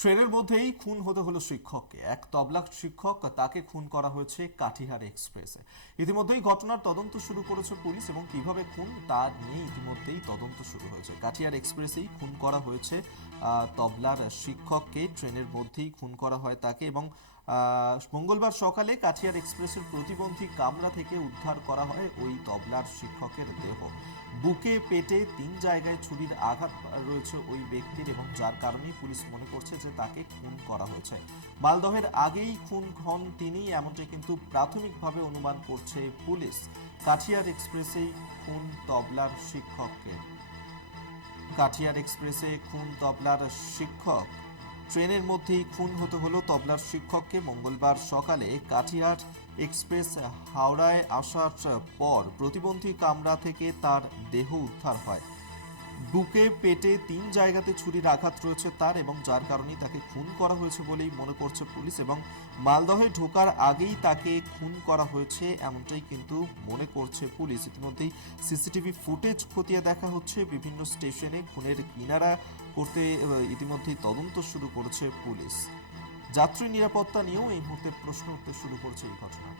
ট্রেনের মধ্যেই খুন হতে হলো শিক্ষককে। এক তবলা শিক্ষক, তাকে খুন করা হয়েছে কাটিহার এক্সপ্রেসে। ইতিমধ্যেই ঘটনার তদন্ত শুরু করেছে পুলিশ এবং কিভাবে খুন তা নিয়ে ইতিমধ্যেই তদন্ত শুরু হয়েছে। কাটিহার এক্সপ্রেসেই খুন করা হয়েছে তবলার শিক্ষককে। ট্রেনের মধ্যেই খুন করা হয় তাকে এবং মঙ্গলবার সকালে কাটিহার এক্সপ্রেসের প্রতিবন্ধী কামরা থেকে উদ্ধার করা হয় ওই তবলার শিক্ষকের দেহ। বুকে পেটে 3 জায়গায় ছুরির আঘাত রয়েছে ওই ব্যক্তির এবং যার কারণেই পুলিশ মনে করছে যে তাকে খুন করা হয়েছে। মালদহের আগেই খুন হন তিনি, এমনটাই কিন্তু প্রাথমিকভাবে অনুমান করছে পুলিশ। কাঠিয়ার এক্সপ্রেসেই খুন তবলার শিক্ষককে। কাঠিয়ার এক্সপ্রেসে খুন তবলার শিক্ষক। ট্রেনের মধ্যেই খুন হতে হলো তবলার শিক্ষককে। মঙ্গলবার সকালে কাঠিয়ার এক্সপ্রেস হাওড়ায় আসার পর প্রতিবন্ধী কামরা থেকে তার দেহ উদ্ধার হয়। বুকে পেটে 3 জায়গাতে ছুরির আঘাত রয়েছে তার এবং যার কারণেই তাকে খুন করা হয়েছে বলেই মনে করছে পুলিশ এবং মালদহে ঢোকার আগেই তাকে খুন করা হয়েছে এমনটাই কিন্তু মনে করছে পুলিশ। ইতিমধ্যেই সিসিটিভি ফুটেজ খতিয়ে দেখা হচ্ছে। বিভিন্ন স্টেশনে খুনের কিনারা করতে ইতিমধ্যেই তদন্ত শুরু করেছে পুলিশ। যাত্রী নিরাপত্তা নিয়েও এই মুহূর্তে প্রশ্ন উঠতে শুরু করেছে এই ঘটনা।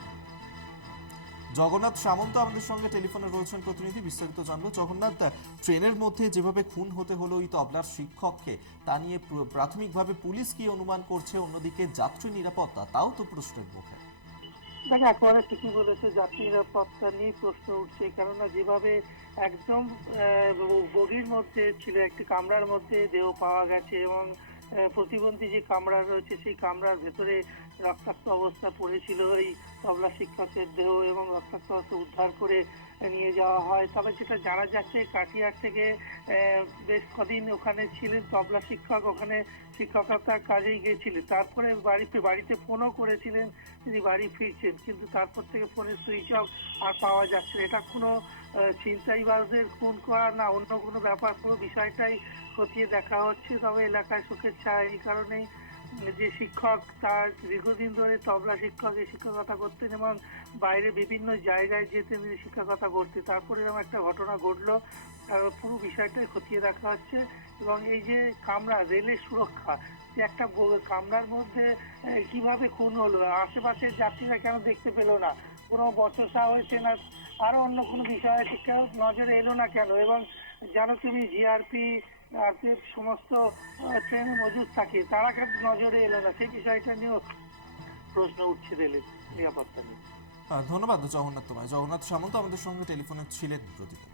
জগন্নাথ সামন্ত আমাদের সঙ্গে টেলিফোনে রয়েছেন প্রতিনিধি, বিস্তারিত জানবো। জগন্নাথ, ট্রেনের মধ্যে যেভাবে খুন হতে হলো ওই তবলার শিক্ষককে, তা নিয়ে প্রাথমিকভাবে পুলিশ কি অনুমান করছে? অন্যদিকে যাত্রী নিরাপত্তা, তাও তো প্রশ্নের মুখে। দেখো, একেবারে ঠিকই বলেছে, যাত্রী নিরাপত্তা নিয়ে প্রশ্ন উঠছে। কেননা যেভাবে একদম বগির মধ্যে ছিল, একটি কামরার মধ্যে দেহ পাওয়া গেছে এবং প্রতিবন্ধী যে কামরা রয়েছে সেই কামরার ভেতরে রক্তাক্ত অবস্থা পড়েছিল এই তবলা শিক্ষকের দেহ এবং রক্তাক্ত অবস্থা উদ্ধার করে নিয়ে যাওয়া হয়। তবে যেটা জানা যাচ্ছে, কাটিয়ার থেকে বেশ কদিন ওখানে ছিলেন তবলা শিক্ষক, ওখানে শিক্ষকতার কাজেই গিয়েছিলেন। তারপরে বাড়িতে ফোনও করেছিলেন তিনি বাড়ি ফিরছেন, কিন্তু তারপর থেকে ফোনের সুইচ অফ আর পাওয়া যাচ্ছে না। এটা কোনো ছিনতাইবাজদের খুন করা না অন্য কোনো ব্যাপার, পুরো বিষয়টাই খতিয়ে দেখা হচ্ছে। তবে এলাকায় শোকের ছায়া এই কারণেই যে শিক্ষক, তার দীর্ঘদিন ধরে তবলা শিক্ষক এই শিক্ষকতা করতেন এবং বাইরে বিভিন্ন জায়গায় যেতেন তিনি শিক্ষকতা করতেন। তারপরে এরকম একটা ঘটনা ঘটলো, পুরো বিষয়টাই খতিয়ে দেখা হচ্ছে। এবং এই যে কামরা, রেলের সুরক্ষা, যে একটা কামরার মধ্যে কিভাবে খুন হলো, আশেপাশের যাত্রীরা কেন দেখতে পেলো না, কোনো বচসা হয়েছে না আরো অন্য কোনো বিষয় আছে কেন নজরে এলো না কেন? এবং জানো তুমি, জিআরপি আরপিএফ সমস্ত ট্রেন মজুদ থাকে, তারা কেন নজরে এলো না, সেই বিষয়টা নিয়েও প্রশ্ন উঠছে রেলের নিরাপত্তা নিয়ে। ধন্যবাদ জগন্নাথ তোমায়। জগন্নাথ সামন্ত আমাদের সঙ্গে টেলিফোনে ছিলেন প্রতিদিন।